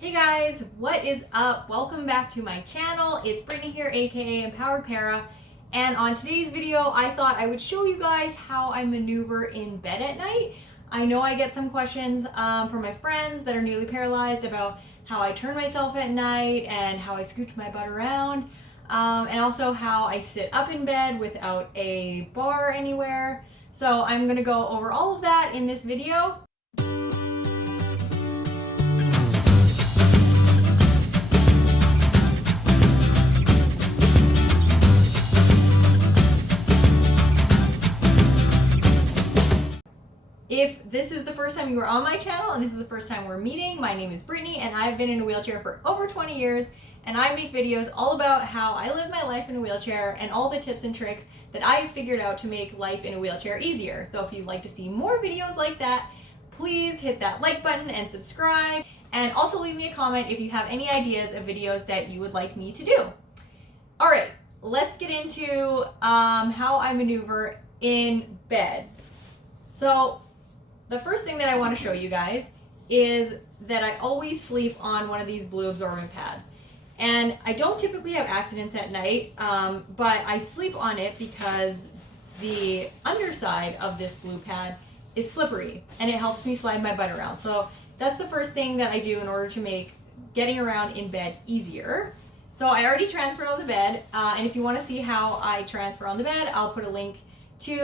Hey guys, what is up? Welcome back to my channel. It's Brittany here, aka Empowered Para, and on today's video I thought I would show you guys how I maneuver in bed at night. I know I get some questions from my friends that are newly paralyzed about how I turn myself at night and how I scooch my butt around, and also how I sit up in bed without a bar anywhere. So I'm gonna go over all of that in this video. If this is the first time you are on my channel and this is the first time we're meeting, my name is Brittany and I've been in a wheelchair for over 20 years, and I make videos all about how I live my life in a wheelchair and all the tips and tricks that I figured out to make life in a wheelchair easier. So if you'd like to see more videos like that, please hit that like button and subscribe, and also leave me a comment if you have any ideas of videos that you would like me to do. All right, let's get into how I maneuver in bed. So the first thing that I want to show you guys is that I always sleep on one of these blue absorbent pads. And I don't typically have accidents at night, but I sleep on it because the underside of this blue pad is slippery and it helps me slide my butt around. So that's the first thing that I do in order to make getting around in bed easier. So I already transferred on the bed, and if you want to see how I transfer on the bed, I'll put a link to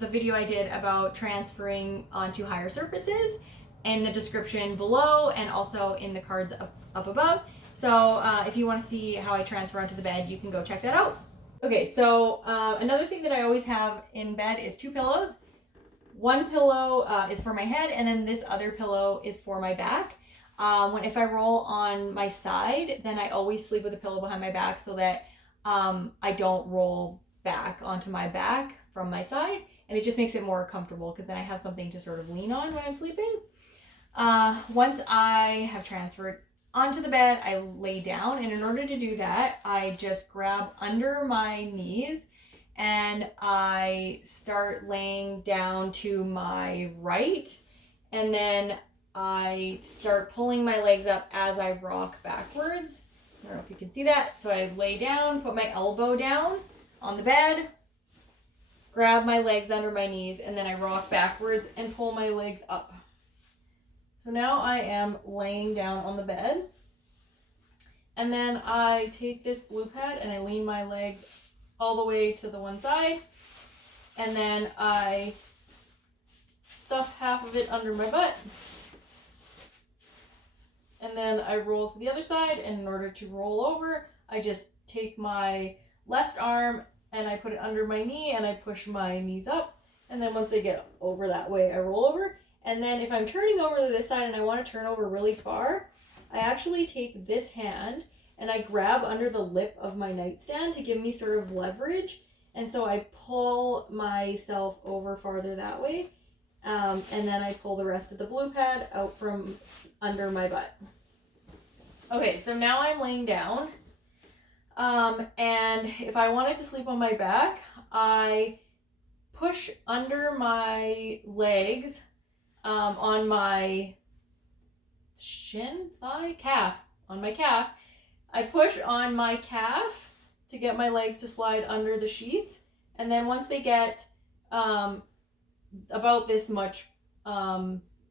the video I did about transferring onto higher surfaces in the description below, and also in the cards up above. So if you want to see how I transfer onto the bed, you can go check that out. Okay, so another thing that I always have in bed is two pillows. One pillow is for my head, and then this other pillow is for my back. If I roll on my side, then I always sleep with a pillow behind my back so that I don't roll back onto my back from my side, and it just makes it more comfortable because then I have something to sort of lean on when I'm sleeping. Once I have transferred onto the bed, I lay down, and in order to do that, I just grab under my knees and I start laying down to my right, and then I start pulling my legs up as I rock backwards. I don't know if you can see that. So I lay down, put my elbow down on the bed, grab my legs under my knees, and then I rock backwards and pull my legs up. So now I am laying down on the bed, and then I take this blue pad and I lean my legs all the way to the one side, and then I stuff half of it under my butt, and then I roll to the other side, and in order to roll over, I just take my left arm and I put it under my knee and I push my knees up, and then once they get over that way, I roll over. And then if I'm turning over to this side and I want to turn over really far, I actually take this hand and I grab under the lip of my nightstand to give me sort of leverage, and so I pull myself over farther that way, and then I pull the rest of the blue pad out from under my butt. Okay, so now I'm laying down. And if I wanted to sleep on my back, I push under my legs, on my shin, thigh, calf, on my calf. I push on my calf to get my legs to slide under the sheets. And then once they get, about this much,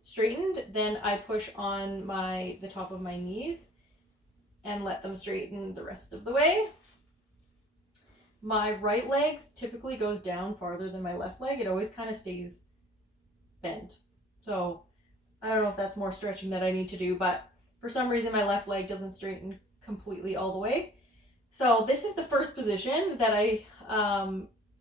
straightened, then I push on the top of my knees and let them straighten the rest of the way. My right leg typically goes down farther than my left leg. It always kind of stays bent. So I don't know if that's more stretching that I need to do, but for some reason my left leg doesn't straighten completely all the way. So this is the first position that I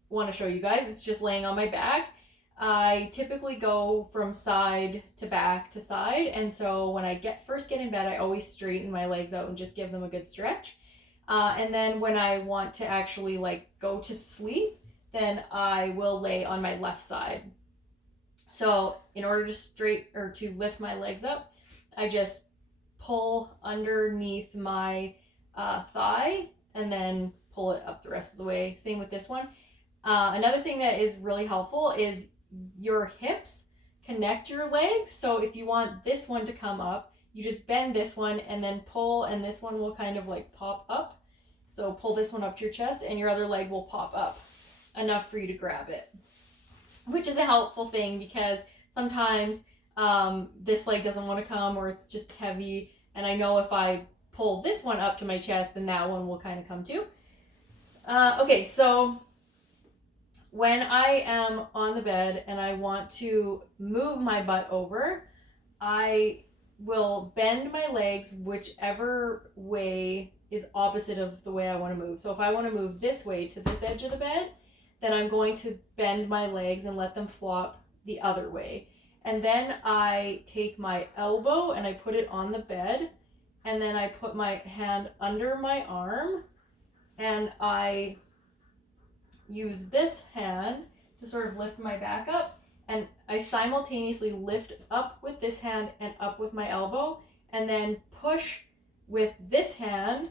want to show you guys. It's just laying on my back. I typically go from side to back to side, and so when I first get in bed, I always straighten my legs out and just give them a good stretch. And then when I want to actually go to sleep, then I will lay on my left side. So in order to lift my legs up, I just pull underneath my thigh and then pull it up the rest of the way. Same with this one. Another thing that is really helpful is your hips connect your legs. So if you want this one to come up, you just bend this one and then pull, and this one will kind of like pop up. So pull this one up to your chest and your other leg will pop up enough for you to grab it, which is a helpful thing because sometimes this leg doesn't want to come or it's just heavy. And I know if I pull this one up to my chest, then that one will kind of come too. Okay, so when I am on the bed and I want to move my butt over, I will bend my legs whichever way is opposite of the way I want to move. So if I want to move this way to this edge of the bed, then I'm going to bend my legs and let them flop the other way. And then I take my elbow and I put it on the bed, and then I put my hand under my arm, and I use this hand to sort of lift my back up, and I simultaneously lift up with this hand and up with my elbow, and then push with this hand,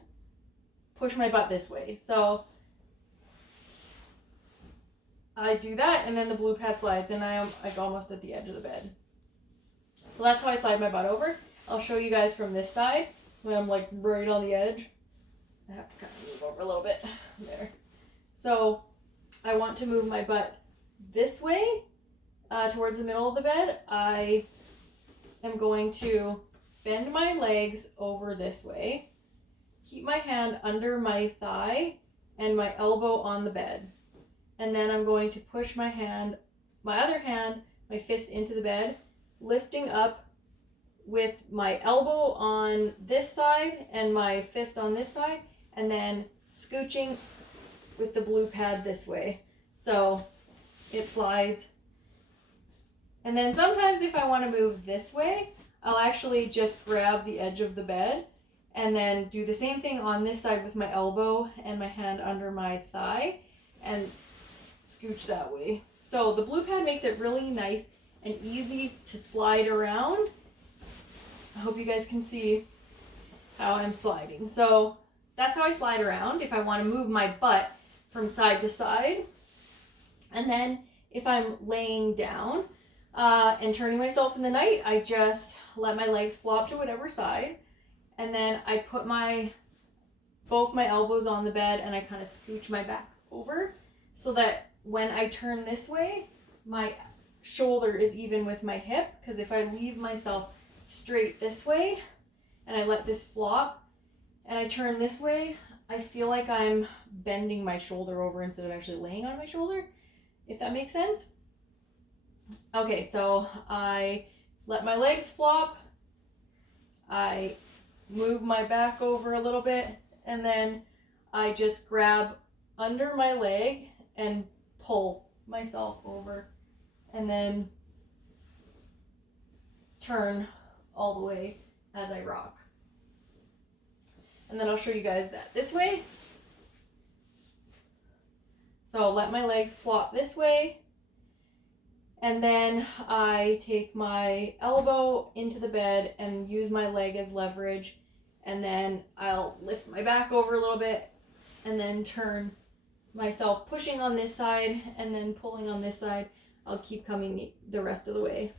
push my butt this way. So I do that, and then the blue pad slides, and I am like almost at the edge of the bed. So that's how I slide my butt over. I'll show you guys from this side when I'm like right on the edge. I have to kind of move over a little bit there. So I want to move my butt this way towards the middle of the bed. I am going to bend my legs over this way, keep my hand under my thigh and my elbow on the bed. And then I'm going to push my other hand, my fist into the bed, lifting up with my elbow on this side and my fist on this side, and then scooching with the blue pad this way. So it slides. And then sometimes if I want to move this way, I'll actually just grab the edge of the bed and then do the same thing on this side with my elbow and my hand under my thigh and scooch that way. So the blue pad makes it really nice and easy to slide around. I hope you guys can see how I'm sliding. So that's how I slide around if I want to move my butt from side to side. And then if I'm laying down and turning myself in the night, I just let my legs flop to whatever side, and then I put both my elbows on the bed and I kind of scooch my back over so that when I turn this way, my shoulder is even with my hip, because if I leave myself straight this way and I let this flop and I turn this way, I feel like I'm bending my shoulder over instead of actually laying on my shoulder, if that makes sense. Okay, so I let my legs flop, I move my back over a little bit, and then I just grab under my leg and pull myself over, and then turn all the way as I rock. And then I'll show you guys that this way. So I'll let my legs flop this way, and then I take my elbow into the bed and use my leg as leverage, and then I'll lift my back over a little bit and then turn myself, pushing on this side and then pulling on this side. I'll keep coming the rest of the way.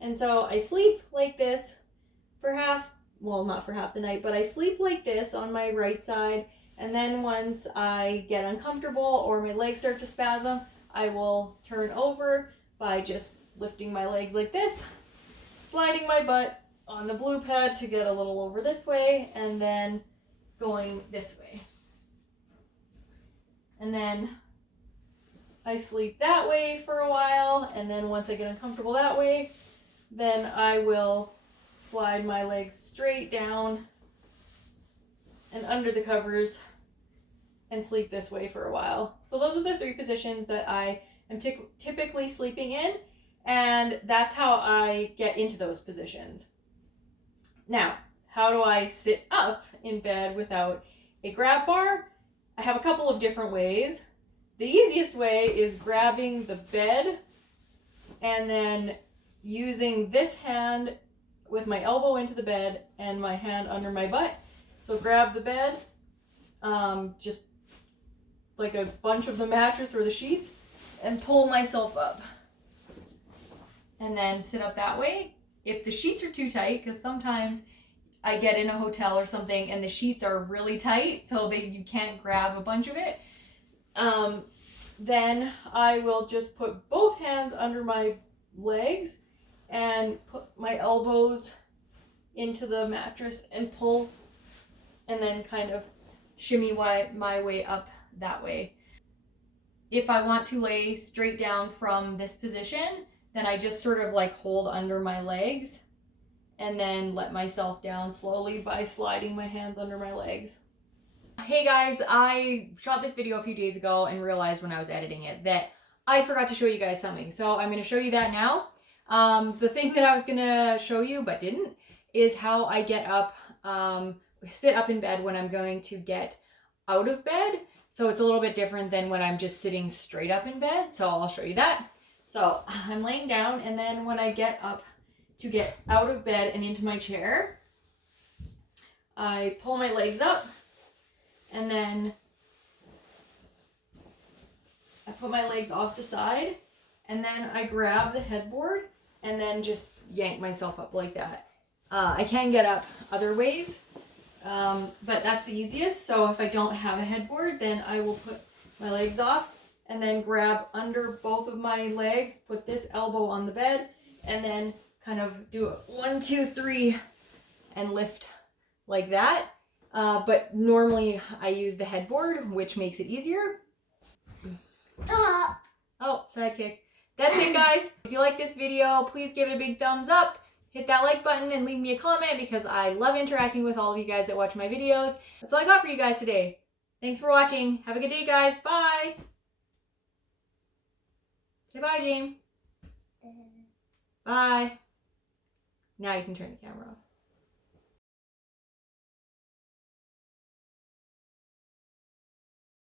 And so I sleep like this for not for half the night, but I sleep like this on my right side. And then once I get uncomfortable or my legs start to spasm, I will turn over by just lifting my legs like this, sliding my butt on the blue pad to get a little over this way, and then going this way. And then I sleep that way for a while, and then once I get uncomfortable that way, then I will slide my legs straight down and under the covers and sleep this way for a while. So those are the 3 positions that I am typically sleeping in, and that's how I get into those positions. Now, how do I sit up in bed without a grab bar? I have a couple of different ways. The easiest way is grabbing the bed and then using this hand with my elbow into the bed and my hand under my butt. So grab the bed, just like a bunch of the mattress or the sheets, and pull myself up. And then sit up that way. If the sheets are too tight, because sometimes I get in a hotel or something and the sheets are really tight so that you can't grab a bunch of it, then I will just put both hands under my legs and put my elbows into the mattress and pull, and then kind of shimmy my way up that way. If I want to lay straight down from this position, then I just sort of like hold under my legs and then let myself down slowly by sliding my hands under my legs. Hey guys, I shot this video a few days ago and realized when I was editing it that I forgot to show you guys something. So I'm going to show you that now. The thing that I was going to show you but didn't is how I get up, sit up in bed when I'm going to get out of bed. So it's a little bit different than when I'm just sitting straight up in bed. So I'll show you that. So I'm laying down, and then when I get up to get out of bed and into my chair, I pull my legs up, and then I put my legs off the side, and then I grab the headboard and then just yank myself up like that. I can get up other ways, but that's the easiest. So if I don't have a headboard, then I will put my legs off and then grab under both of my legs, put this elbow on the bed, and then kind of do a 1, 2, 3 and lift like that. But normally I use the headboard, which makes it easier. Oh, sidekick. That's it, guys. If you like this video, please give it a big thumbs up. Hit that like button and leave me a comment because I love interacting with all of you guys that watch my videos. That's all I got for you guys today. Thanks for watching. Have a good day, guys. Bye. Say bye, James. Bye. Now you can turn the camera off.